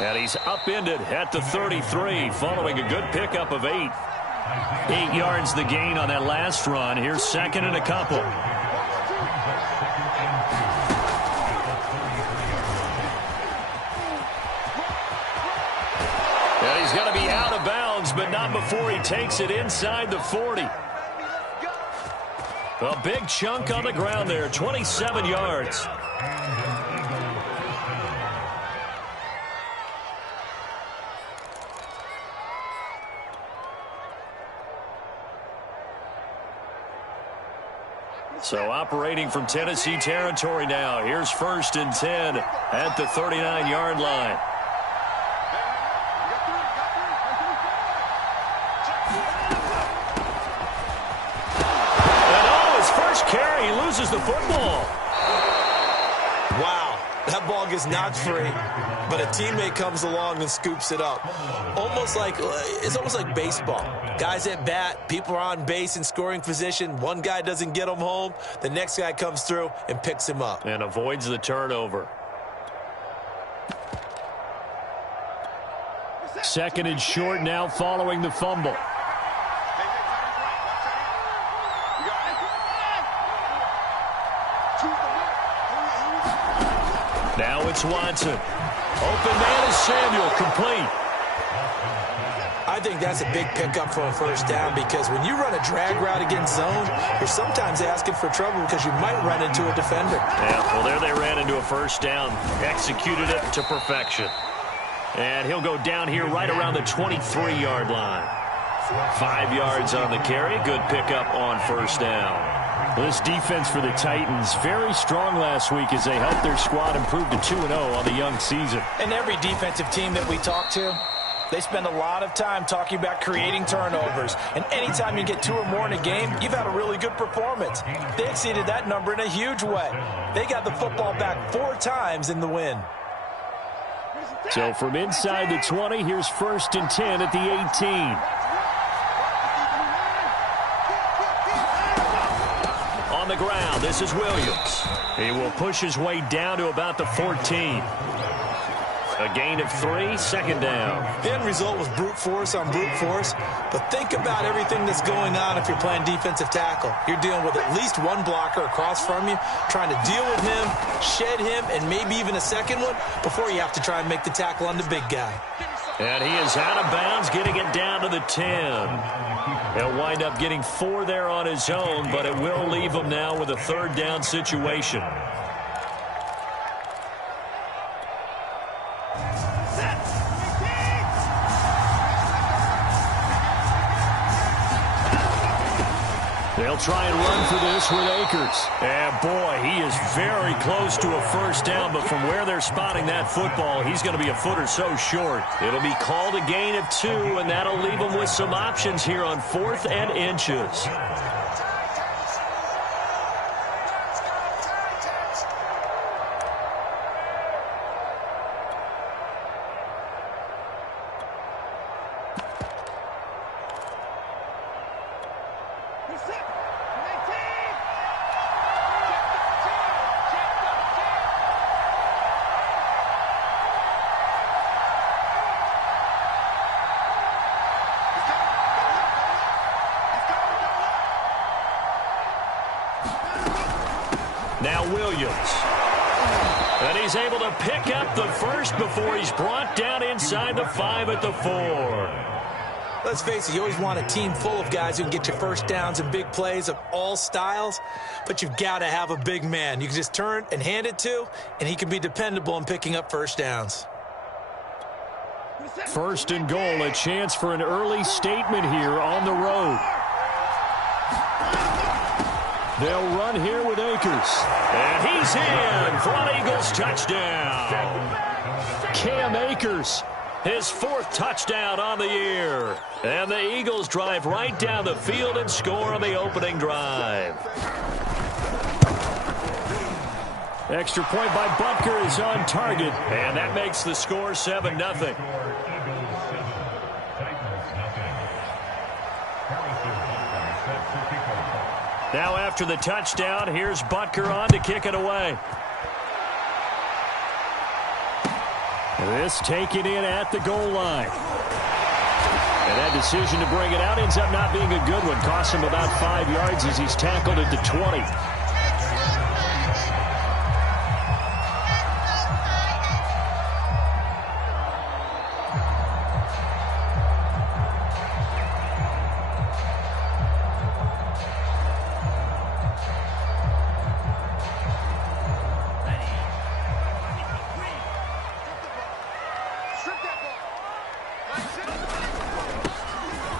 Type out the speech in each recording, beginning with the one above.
And he's upended at the 33 following a good pickup of 8. 8 yards the gain on that last run. Here's second and a couple. And he's going to be out of bounds, but not before he takes it inside the 40. A big chunk on the ground there, 27 yards. So operating from Tennessee territory now. Here's 1st and 10 at the 39-yard line. And his first carry, he loses the football. Wow, that ball gets knocked free, but a teammate comes along and scoops it up. It's almost like baseball. Guys at bat, people are on base in scoring position. One guy doesn't get him home. The next guy comes through and picks him up. And avoids the turnover. Second and short now following the fumble. Now it's Watson. Open man is Samuel, complete. I think that's a big pickup for a first down because when you run a drag route against zone, you're sometimes asking for trouble because you might run into a defender. Yeah, well, there they ran into a first down. Executed it to perfection. And he'll go down here right around the 23-yard line. 5 yards on the carry. Good pickup on first down. This defense for the Titans, very strong last week as they helped their squad improve to 2-0 on the young season. And every defensive team that we talk to, they spend a lot of time talking about creating turnovers. And anytime you get 2 or more in a game, you've had a really good performance. They exceeded that number in a huge way. They got the football back 4 times in the win. So from inside the 20, here's 1st and 10 at the 18. On the ground, this is Williams. He will push his way down to about the 14. A gain of 3, second down. The end result was brute force on brute force, but think about everything that's going on if you're playing defensive tackle. You're dealing with at least one blocker across from you, trying to deal with him, shed him, and maybe even a second one before you have to try and make the tackle on the big guy. And he is out of bounds, getting it down to the 10. He'll wind up getting 4 there on his own, but it will leave him now with a 3rd down situation. They'll try and run for this with Akers. And boy, he is very close to a first down, but from where they're spotting that football, he's going to be a foot or so short. It'll be called a gain of 2, and that'll leave him with some options here on 4th and inches. Now Williams. And he's able to pick up the first before he's brought down inside the 5 at the 4. Let's face it, you always want a team full of guys who can get you first downs and big plays of all styles, but you've got to have a big man you can just turn and hand it to, and he can be dependable in picking up first downs. 1st and goal, a chance for an early statement here on the road. They'll run here with Akers. And he's in for an Eagles touchdown. Cam Akers, his 4th touchdown on the year. And the Eagles drive right down the field and score on the opening drive. Extra point by Butker is on target, and that makes the score 7-0. Now after the touchdown, here's Butker on to kick it away. This taken in at the goal line. And that decision to bring it out ends up not being a good one. Costs him about 5 yards as he's tackled at the 20.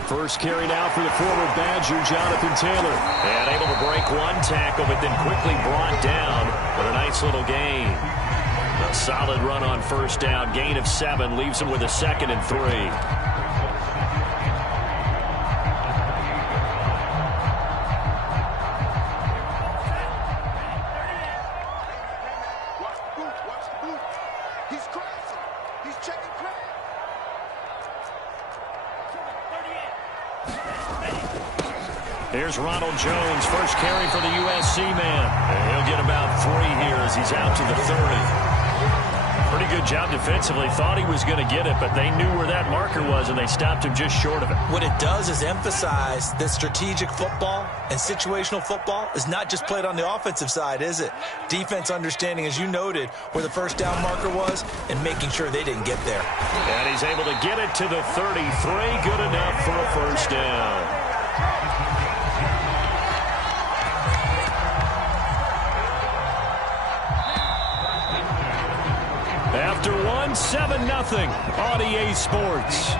First carry now for the former Badger, Jonathan Taylor. And able to break one tackle, but then quickly brought down with a nice little gain. A solid run on first down. Gain of 7 leaves him with a 2nd and 3. Here's Ronald Jones, first carry for the USC man. And he'll get about 3 here as he's out to the 30. Pretty good job defensively. Thought he was going to get it, but they knew where that marker was, and they stopped him just short of it. What it does is emphasize that strategic football and situational football is not just played on the offensive side, is it? Defense understanding, as you noted, where the first down marker was and making sure they didn't get there. And he's able to get it to the 33. Good enough for a first down. After 7-0 on EA Sports.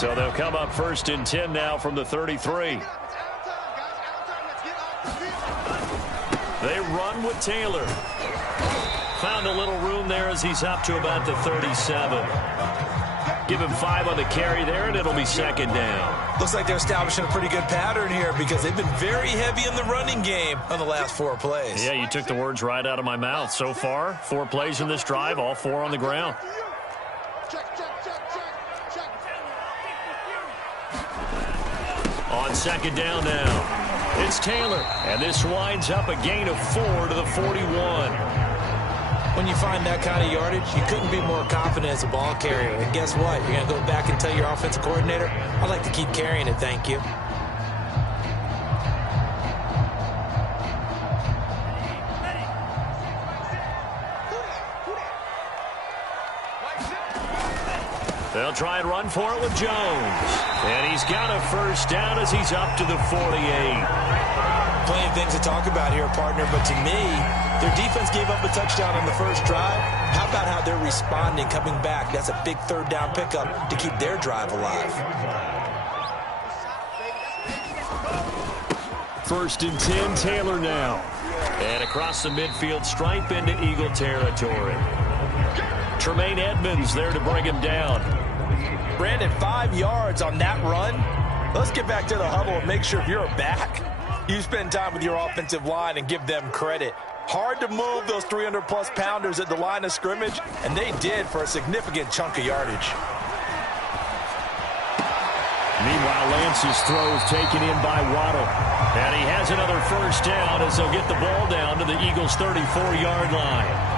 So they'll come up 1st and 10 now from the 33. They run with Taylor. Found a little room there as he's up to about the 37. Give him 5 on the carry there, and it'll be 2nd down. Looks like they're establishing a pretty good pattern here because they've been very heavy in the running game on the last 4 plays. Yeah, you took the words right out of my mouth. So far, 4 plays in this drive, all 4 on the ground. On 2nd down now, it's Taylor, and this winds up a gain of 4 to the 41. When you find that kind of yardage, you couldn't be more confident as a ball carrier. And guess what? You're going to go back and tell your offensive coordinator, I'd like to keep carrying it, thank you. They'll try and run for it with Jones. And he's got a first down as he's up to the 48. Plenty of things to talk about here, partner, but to me, their defense gave up a touchdown on the first drive. How about how they're responding, coming back? That's a big 3rd down pickup to keep their drive alive. 1st and 10, Taylor now. And across the midfield stripe into Eagle territory. Tremaine Edmonds there to bring him down. Brandon, 5 yards on that run. Let's get back to the huddle and make sure if you're a back, you spend time with your offensive line and give them credit. Hard to move those 300-plus pounders at the line of scrimmage, and they did for a significant chunk of yardage. Meanwhile, Lance's throw is taken in by Waddle. And he has another first down as they'll get the ball down to the Eagles' 34-yard line.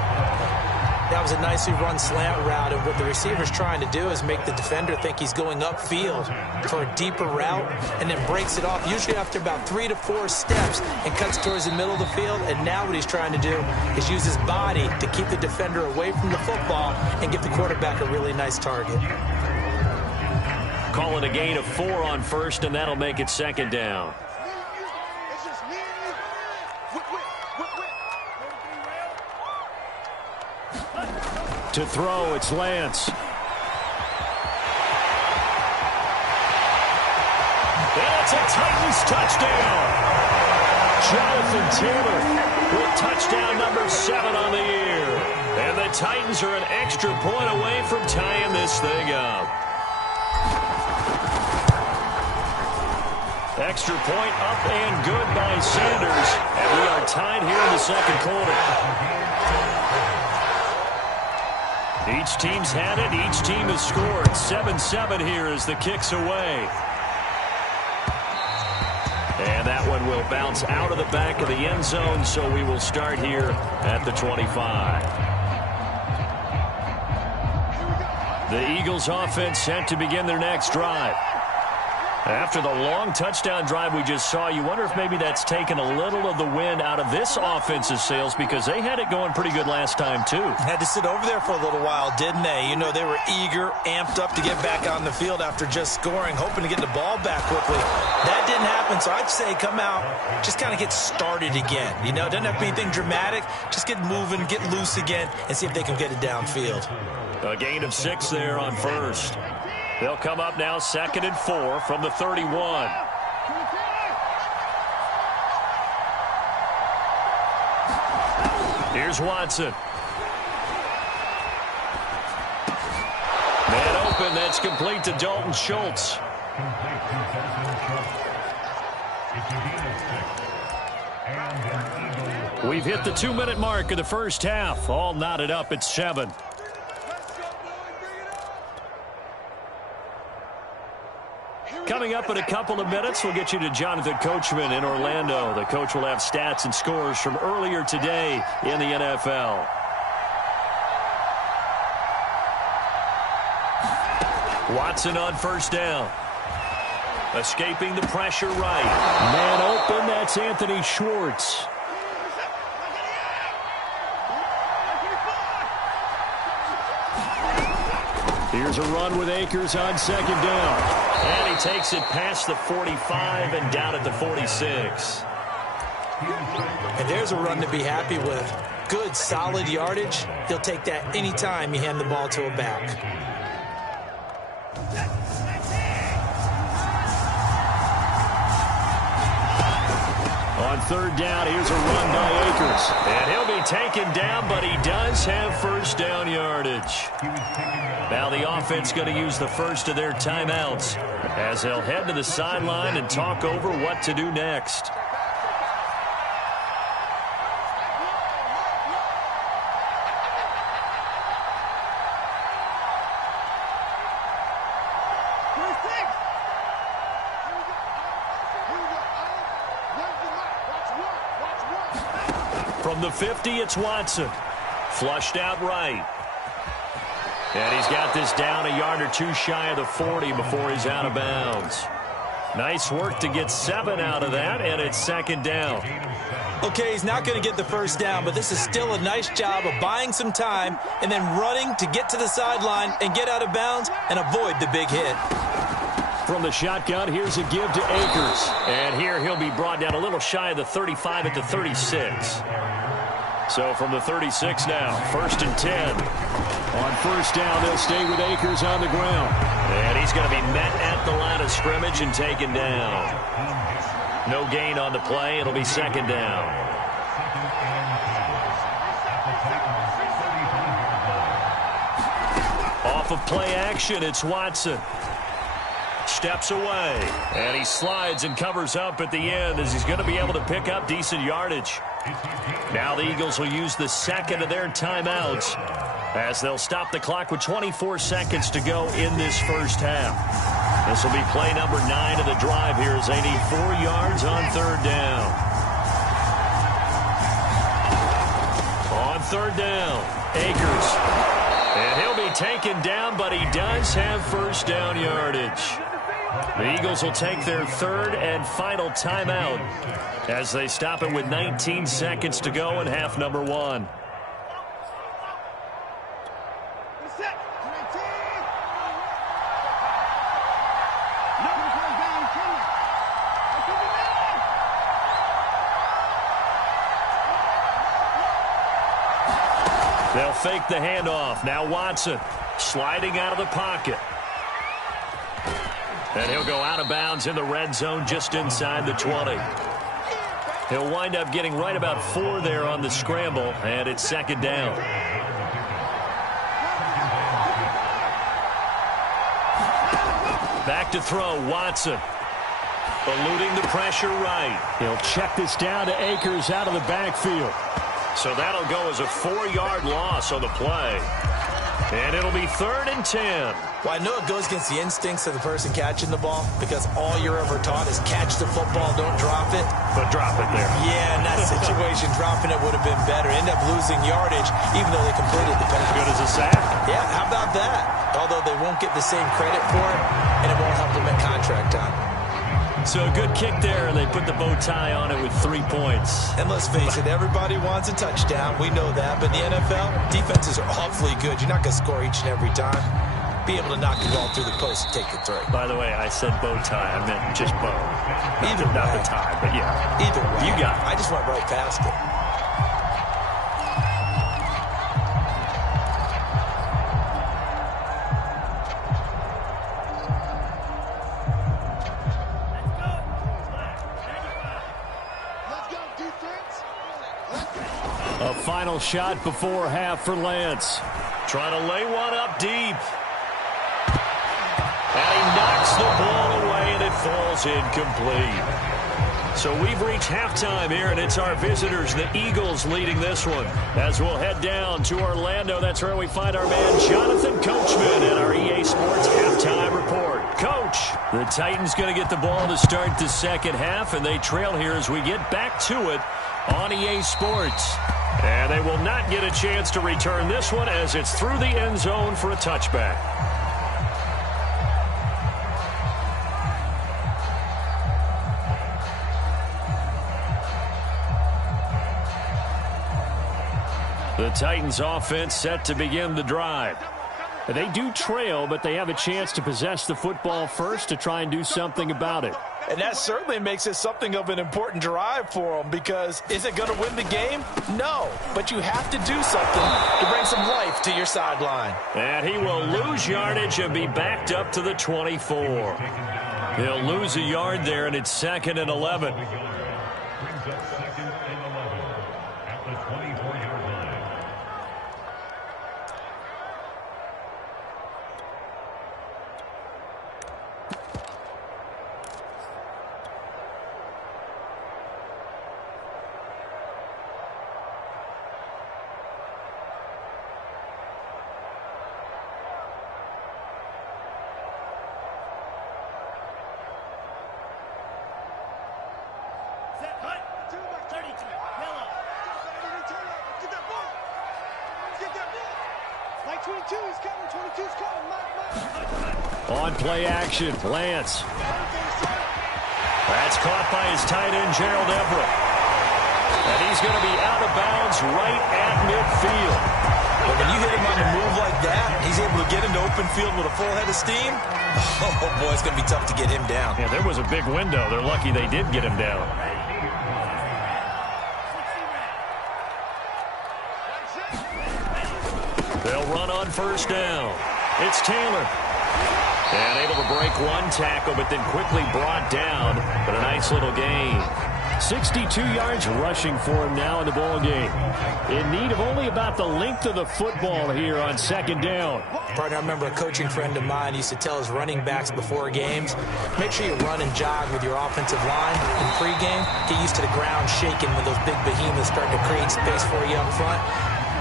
That was a nicely run slant route, and what the receiver's trying to do is make the defender think he's going upfield for a deeper route and then breaks it off, usually after about 3 to 4 steps, and cuts towards the middle of the field. And now what he's trying to do is use his body to keep the defender away from the football and give the quarterback a really nice target. Calling a gain of 4 on first, and that'll make it 2nd down. To throw, it's Lance. And it's a Titans touchdown. Jonathan Taylor with touchdown number 7 on the year. And the Titans are an extra point away from tying this thing up. Extra point up and good by Sanders. And we are tied here in the second quarter. Each team's had it. Each team has scored. 7-7 here as the kick's away. And that one will bounce out of the back of the end zone, so we will start here at the 25. The Eagles offense set to begin their next drive. After the long touchdown drive we just saw, you wonder if maybe that's taken a little of the wind out of this offense's sails, because they had it going pretty good last time, too. Had to sit over there for a little while, didn't they? You know, they were eager, amped up to get back on the field after just scoring, hoping to get the ball back quickly. That didn't happen, so I'd say come out, just kind of get started again. You know, it doesn't have to be anything dramatic. Just get moving, get loose again, and see if they can get it downfield. A gain of 6 there on first. They'll come up now 2nd and 4 from the 31. Here's Watson. Man open, that's complete to Dalton Schultz. We've hit the 2-minute mark of the first half. All knotted up at 7. Coming up in a couple of minutes, we'll get you to Jonathan Coachman in Orlando. The coach will have stats and scores from earlier today in the NFL. Watson on first down. Escaping the pressure right. Man open, that's Anthony Schwartz. Here's a run with Akers on 2nd down. And he takes it past the 45 and down at the 46. And there's a run to be happy with. Good, solid yardage. He'll take that anytime you hand the ball to a back. On 3rd down, here's a run by Akers. And he'll be taken down, but he does have first down yardage. Now the offense going to use the first of their timeouts as they'll head to the sideline and talk over what to do next. From the 50, it's Watson. Flushed out right. And he's got this down a yard or 2 shy of the 40 before he's out of bounds. Nice work to get 7 out of that, and it's 2nd down. Okay, he's not going to get the first down, but this is still a nice job of buying some time and then running to get to the sideline and get out of bounds and avoid the big hit. From the shotgun, here's a give to Akers. And here he'll be brought down a little shy of the 35 at the 36. So from the 36 now, 1st and 10. On first down, they'll stay with Akers on the ground. And he's going to be met at the line of scrimmage and taken down. No gain on the play. It'll be 2nd down. Off of play action, it's Watson. Steps away. And he slides and covers up at the end as he's going to be able to pick up decent yardage. Now the Eagles will use the 2nd of their timeouts as they'll stop the clock with 24 seconds to go in this first half. This will be play number 9 of the drive here as they need 4 yards on 3rd down. On 3rd down, Akers. And he'll be taken down, but he does have first down yardage. The Eagles will take their 3rd and final timeout as they stop it with 19 seconds to go in half number 1. They'll fake the handoff. Now Watson sliding out of the pocket. And he'll go out of bounds in the red zone just inside the 20. He'll wind up getting right about 4 there on the scramble, and it's 2nd down. Back to throw, Watson. Eluding the pressure right. He'll check this down to Akers out of the backfield. So that'll go as a 4-yard loss on the play. And it'll be 3rd and 10. Well, I know it goes against the instincts of the person catching the ball because all you're ever taught is catch the football, don't drop it. But drop it there. Yeah, in that situation, dropping it would have been better. End up losing yardage, even though they completed the pass. Good as a sack. Yeah, how about that? Although they won't get the same credit for it, and it won't help them at contract time. So a good kick there, and they put the bow tie on it with 3 points. And let's face it, everybody wants a touchdown. We know that. But in the NFL, defenses are awfully good. You're not going to score each and every time. Be able to knock the ball through the post and take the throw. By the way, I said bow tie. I meant just bow. Not the tie, but yeah. Either way. You got it. I just went right past it. A final shot before half for Lance. Trying to lay one up deep. And he knocks the ball away, and it falls incomplete. So we've reached halftime here, and it's our visitors, the Eagles, leading this one. As we'll head down to Orlando, that's where we find our man Jonathan Coachman at our EA Sports Halftime Report. Coach, the Titans going to get the ball to start the second half, and they trail here as we get back to it on EA Sports. And they will not get a chance to return this one as it's through the end zone for a touchback. The Titans offense set to begin the drive. They do trail, but they have a chance to possess the football first to try and do something about it. And that certainly makes it something of an important drive for them because is it going to win the game? No, but you have to do something to bring some life to your sideline. And he will lose yardage and be backed up to the 24. He'll lose a yard there, and it's 2nd and 11. On play action, Lance. That's caught by his tight end, Gerald Everett. And he's going to be out of bounds right at midfield. But when you hit him on the move like that, he's able to get into open field with a full head of steam. Oh, boy, it's going to be tough to get him down. Yeah, there was a big window. They're lucky they did get him down. They'll run on first down. It's Taylor. And able to break one tackle, but then quickly brought down. But a nice little gain. 62 yards rushing for him now in the ball game. In need of only about the length of the football here on second down. Partner, I remember a coaching friend of mine used to tell his running backs before games, make sure you run and jog with your offensive line in pregame. Get used to the ground shaking when those big behemoths start to create space for you up front.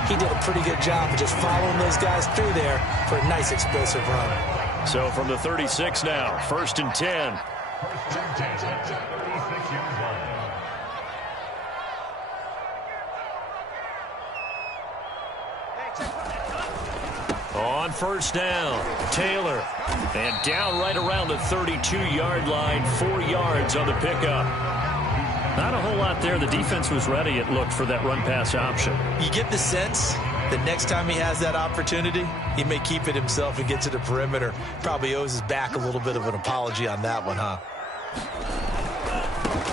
He did a pretty good job of just following those guys through there for a nice explosive run. So from the 36 now, 1st and 10. On first down, Taylor. And down right around the 32-yard line, 4 yards on the pickup. Not a whole lot there. The defense was ready, it looked, for that run-pass option. You get the sense that next time he has that opportunity, he may keep it himself and get to the perimeter. Probably owes his back a little bit of an apology on that one, huh?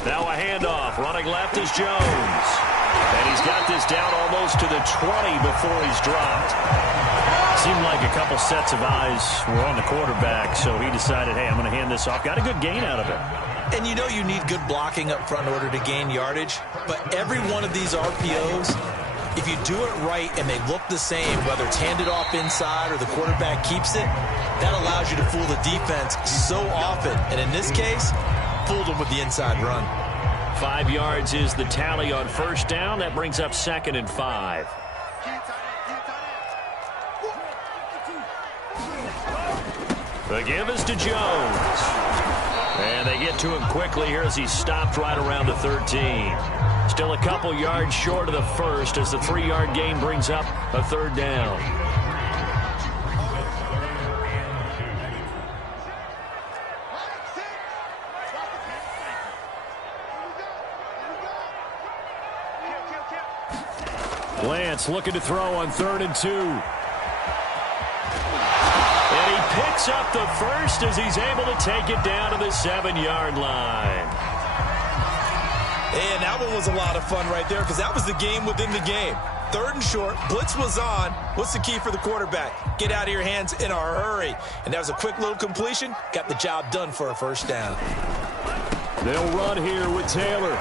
Now a handoff. Running left is Jones. And he's got this down almost to the 20 before he's dropped. Seemed like a couple sets of eyes were on the quarterback, so he decided, hey, I'm going to hand this off. Got a good gain out of it. And you know you need good blocking up front in order to gain yardage. But every one of these RPOs, if you do it right and they look the same, whether it's handed off inside or the quarterback keeps it, that allows you to fool the defense so often. And in this case, Fooled him with the inside run. 5 yards is the tally on first down. That brings up 2nd and 5. The give is to Jones. And they get to him quickly here as he stopped right around the 13. Still a couple yards short of the first as the 3-yard gain brings up a 3rd down. Lance looking to throw on 3rd and 2. And he picks up the first as he's able to take it down to the 7-yard line. And that one was a lot of fun right there because that was the game within the game. 3rd and short, blitz was on. What's the key for the quarterback? Get out of your hands in a hurry. And that was a quick little completion. Got the job done for a 1st down. They'll run here with Taylor.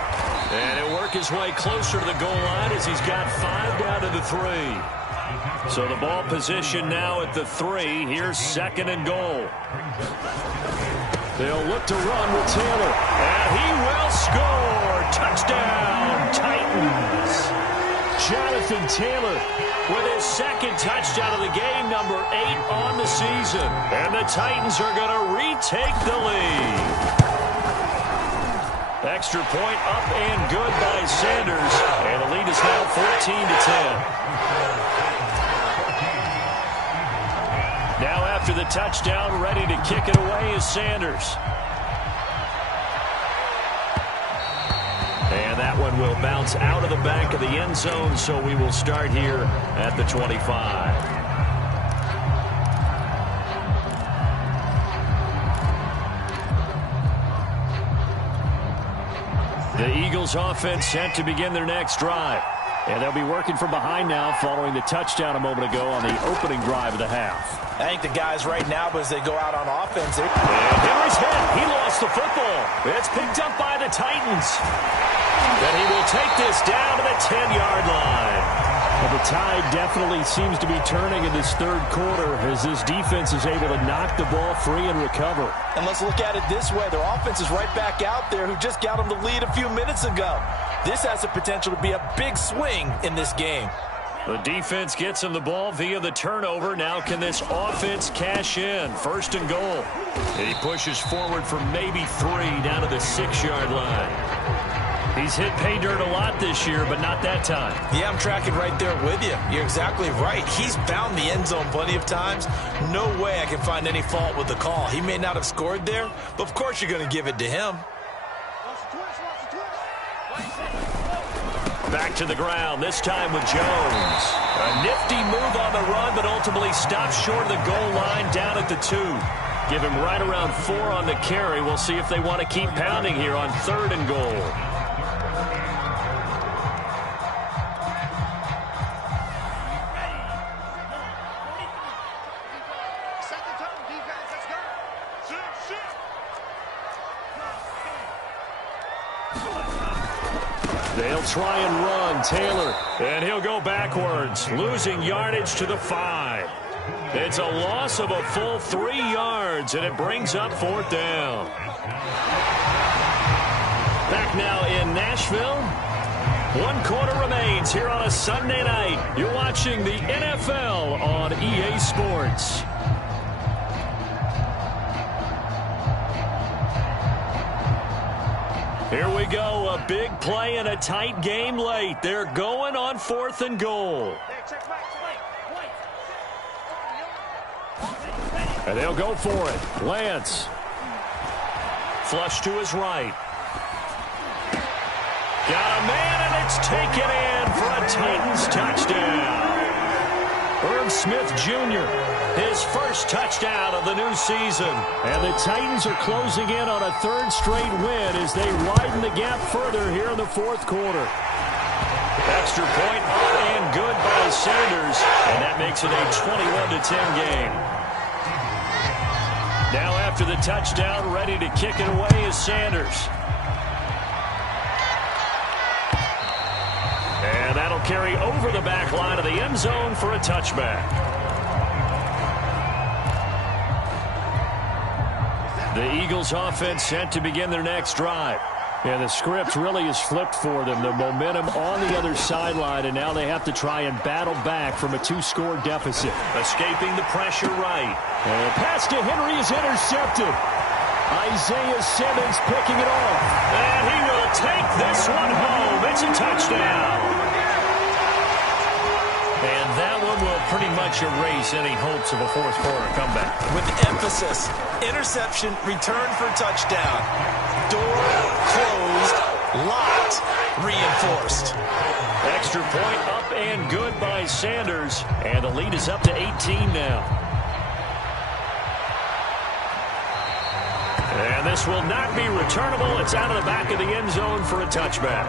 And he'll work his way closer to the goal line as he's got 5 down to the 3. So the ball position now at the 3. Here's 2nd and goal. They'll look to run with Taylor. And he will score. Touchdown, Titans. Jonathan Taylor with his 2nd touchdown of the game, number 8 on the season. And the Titans are going to retake the lead. Extra point up and good by Sanders. And the lead is now 14-10. Now after the touchdown, ready to kick it away is Sanders. And that one will bounce out of the back of the end zone, so we will start here at the 25. The Eagles offense set to begin their next drive. And they'll be working from behind now following the touchdown a moment ago on the opening drive of the half. I think the guys right now, as they go out on offense. And Henry's hit. He lost the football. It's picked up by the Titans. And he will take this down to the 10-yard line. Well, the tide definitely seems to be turning in this 3rd quarter as this defense is able to knock the ball free and recover. And let's look at it this way. Their offense is right back out there who just got them the lead a few minutes ago. This has the potential to be a big swing in this game. The defense gets him the ball via the turnover. Now can this offense cash in? 1st and goal. And he pushes forward for maybe 3 down to the 6-yard line. He's hit pay dirt a lot this year, but not that time. Yeah, I'm tracking right there with you. You're exactly right. He's found the end zone plenty of times. No way I can find any fault with the call. He may not have scored there, but of course you're going to give it to him. Back to the ground, this time with Jones. A nifty move on the run, but ultimately stops short of the goal line down at the 2. Give him right around 4 on the carry. We'll see if they want to keep pounding here on 3rd and goal. They'll try and run. Taylor. And he'll go backwards, losing yardage to the 5. It's a loss of a full 3 yards, and it brings up 4th down. Back now in Nashville. 1 quarter remains here on a Sunday night. You're watching the NFL on EA Sports. Here we go, a big play in a tight game late. They're going on 4th and goal. And they'll go for it. Lance. Flush to his right. Got a man, and it's taken in for a Titans touchdown. Irv Smith Jr., his first touchdown of the new season. And the Titans are closing in on a 3rd straight win as they widen the gap further here in the 4th quarter. Extra point up and good by Sanders, and that makes it a 21-10 game. Now after the touchdown, ready to kick it away is Sanders. And that'll carry over the back line of the end zone for a touchback. The Eagles offense set to begin their next drive. Yeah, the script really is flipped for them. The momentum on the other sideline, and now they have to try and battle back from a 2-score deficit. Escaping the pressure right. And the pass to Henry is intercepted. Isaiah Simmons picking it off. And he will take this one home. It's a touchdown. And that one will pretty much erase any hopes of a fourth-quarter comeback. With emphasis, interception, return for touchdown. Door closed, locked, reinforced. Extra point up and good by Sanders. And the lead is up to 18 now. And this will not be returnable. It's out of the back of the end zone for a touchback.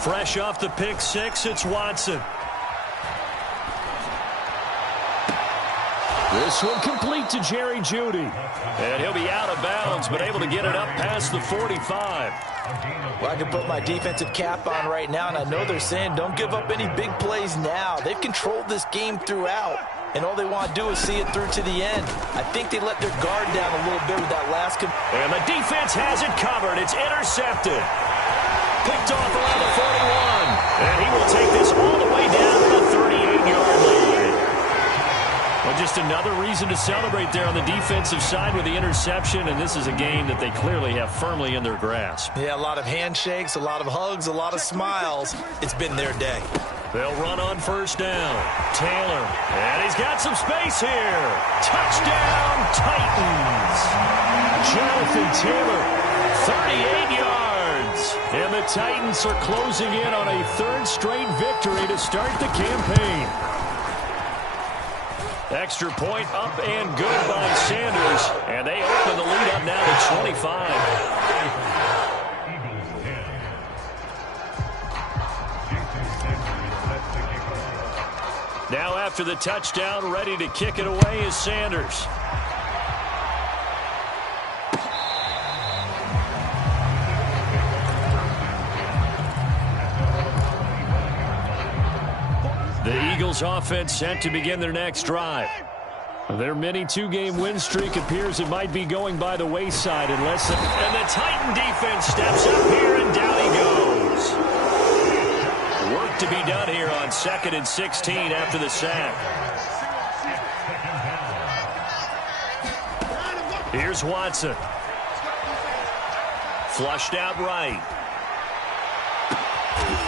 Fresh off the pick six, it's Watson. This one complete to Jerry Jeudy. And he'll be out of bounds, but able to get it up past the 45. Well, I can put my defensive cap on right now, and I know they're saying don't give up any big plays now. They've controlled this game throughout, and all they want to do is see it through to the end. I think they let their guard down a little bit with that last. And the defense has it covered. It's intercepted. Picked off around the 41. And he will take this all the way down to the 38-yard line. Well, just another reason to celebrate there on the defensive side with the interception, and this is a game that they clearly have firmly in their grasp. Yeah, a lot of handshakes, a lot of hugs, a lot of smiles. It's been their day. They'll run on first down. Taylor, and he's got some space here. Touchdown, Titans. Jonathan Taylor, 38 yards. And the Titans are closing in on a third straight victory to start the campaign. Extra point up and good by Sanders. And they open the lead up now to 25. Now after the touchdown, ready to kick it away is Sanders. The Eagles offense set to begin their next drive. Their mini two-game win streak appears it might be going by the wayside unless... And the Titan defense steps up here, and down he goes. Work to be done here on 2nd and 16 after the sack. Here's Watson. Flushed out right.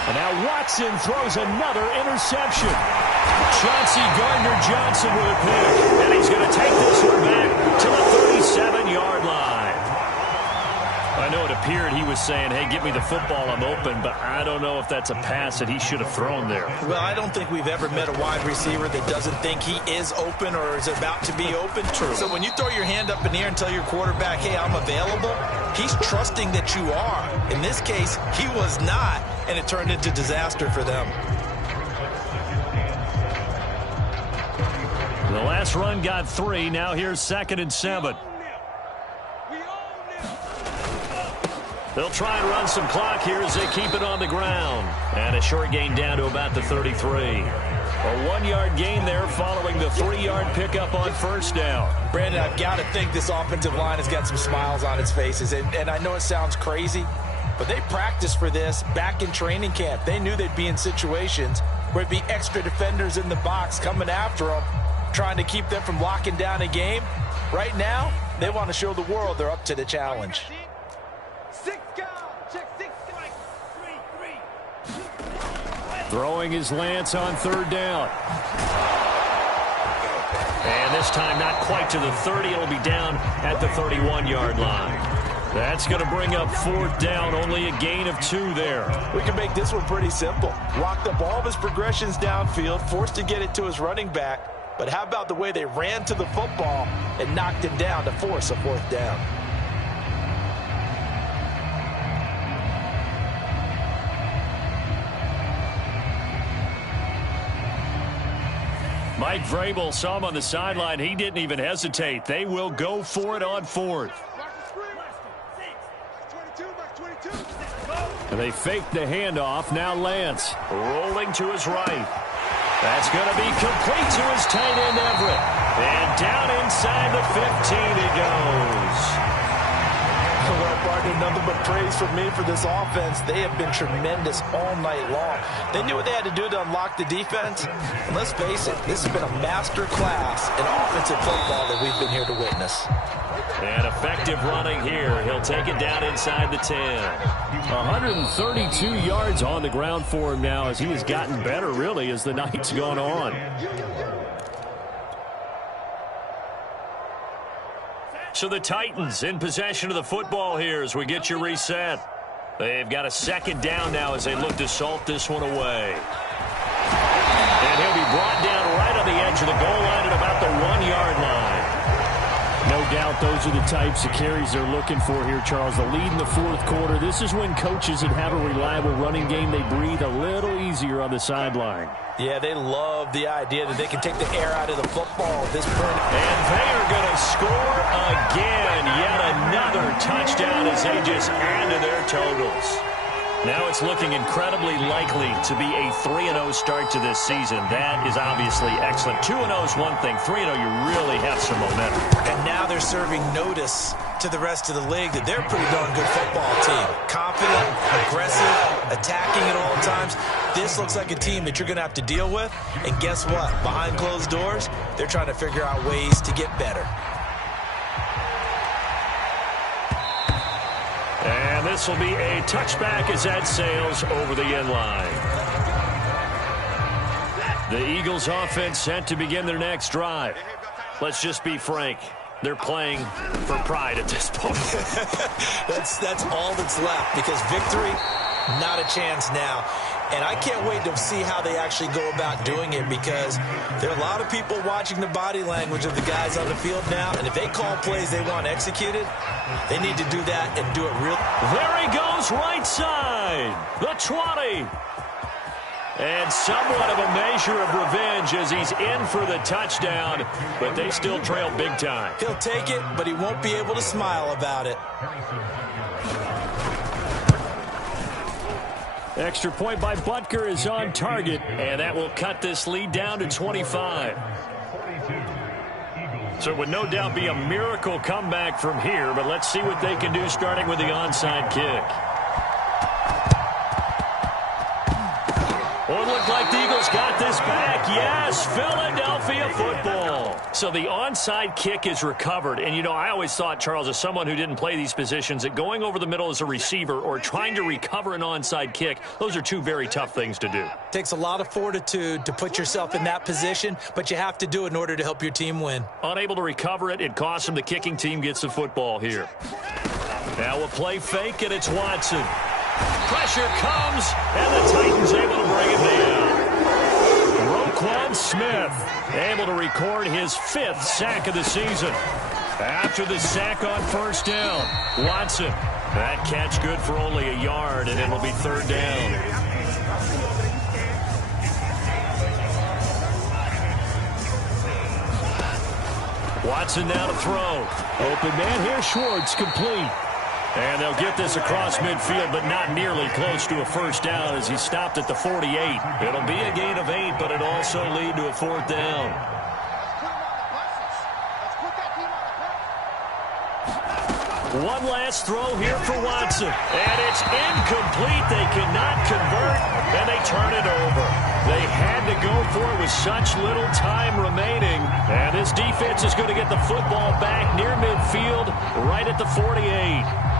And now Watson throws another interception. Chauncey Gardner-Johnson with a pick. And he's going to take this one back to the 37-yard line. I know it appeared he was saying, hey, give me the football, I'm open, but I don't know if that's a pass that he should have thrown there. Well, I don't think we've ever met a wide receiver that doesn't think he is open or is about to be open. True. So when you throw your hand up in the air and tell your quarterback, hey, I'm available, he's trusting that you are. In this case, he was not, and it turned into disaster for them. The last run got 3. Now here's 2nd and 7. They'll try and run some clock here as they keep it on the ground. And a short gain down to about the 33. A 1-yard gain there following the 3-yard pickup on first down. Brandon, I've got to think this offensive line has got some smiles on its faces. And I know it sounds crazy, but they practiced for this back in training camp. They knew they'd be in situations where it'd be extra defenders in the box coming after them, trying to keep them from locking down a game. Right now, they want to show the world they're up to the challenge. Throwing his Lance on 3rd down. And this time not quite to the 30. It'll be down at the 31-yard line. That's going to bring up 4th down. Only a gain of 2 there. We can make this one pretty simple. Locked up all of his progressions downfield, forced to get it to his running back. But how about the way they ran to the football and knocked him down to force a 4th down? Mike Vrabel saw him on the sideline. He didn't even hesitate. They will go for it on fourth. And they fake the handoff. Now Lance rolling to his right. That's going to be complete to his tight end, Everett. And down inside the 15 he goes. Well, partner, nothing but praise from me for this offense. They have been tremendous all night long. They knew what they had to do to unlock the defense. And let's face it, this has been a master class in offensive football that we've been here to witness. And effective running here. He'll take it down inside the 10. 132 yards on the ground for him now as he has gotten better, really, as the night's gone on. So the Titans in possession of the football here as we get you reset. They've got a second down now as they look to salt this one away. And he'll be brought down right on the edge of the goal line at about the 1-yard line. No doubt those are the types of carries they're looking for here, Charles. The lead in the fourth quarter. This is when coaches that have a reliable running game, they breathe a little easier on the sideline. Yeah, they love the idea that they can take the air out of the football at this point. And they are going to score again. Yet another touchdown as they just add to their totals. Now it's looking incredibly likely to be a 3-0 start to this season. That is obviously excellent. 2-0 is one thing. 3-0, you really have some momentum. And now they're serving notice to the rest of the league that they're a pretty darn good football team. Confident, aggressive, attacking at all times. This looks like a team that you're going to have to deal with. And guess what? Behind closed doors, they're trying to figure out ways to get better. And this will be a touchback as that sails over the end line. The Eagles offense set to begin their next drive. Let's just be frank. They're playing for pride at this point. That's all that's left because victory, not a chance now. And I can't wait to see how they actually go about doing it because there are a lot of people watching the body language of the guys on the field now. And if they call plays they want executed, they need to do that and do it real. There he goes, right side. The 20. And somewhat of a measure of revenge as he's in for the touchdown. But they still trail big time. He'll take it, but he won't be able to smile about it. Extra point by Butker is on target. And that will cut this lead down to 25. So it would no doubt be a miracle comeback from here, but let's see what they can do starting with the onside kick. Oh, it looked like the Eagles got this back. Yes, Philadelphia football. So the onside kick is recovered. And, you know, I always thought, Charles, as someone who didn't play these positions, that going over the middle as a receiver or trying to recover an onside kick, those are two very tough things to do. Takes a lot of fortitude to put yourself in that position, but you have to do it in order to help your team win. Unable to recover it, it costs them. The kicking team gets the football here. Now a play fake, and it's Watson. Pressure comes, and the Titans able to bring it down. Roquan Smith able to record his 5th sack of the season. After the sack on first down, Watson. That catch good for only a yard, and it'll be 3rd down. Watson now to throw. Open man here, Schwartz, complete. And they'll get this across midfield, but not nearly close to a first down as he stopped at the 48. It'll be a gain of 8, but it'll also lead to a 4th down. One last throw here for Watson. And it's incomplete. They cannot convert, and they turn it over. They had to go for it with such little time remaining. And this defense is going to get the football back near midfield, right at the 48.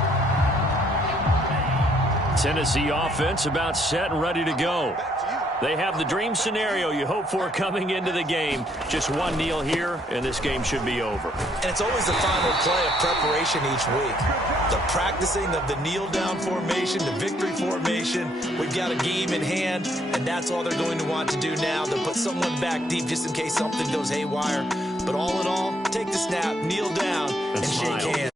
Tennessee offense about set and ready to go. They have the dream scenario you hope for coming into the game. Just one kneel here, and this game should be over. And it's always the final play of preparation each week. The practicing of the kneel-down formation, the victory formation. We've got a game in hand, and that's all they're going to want to do now. They'll put someone back deep just in case something goes haywire. But all in all, take the snap, kneel down, and shake hands.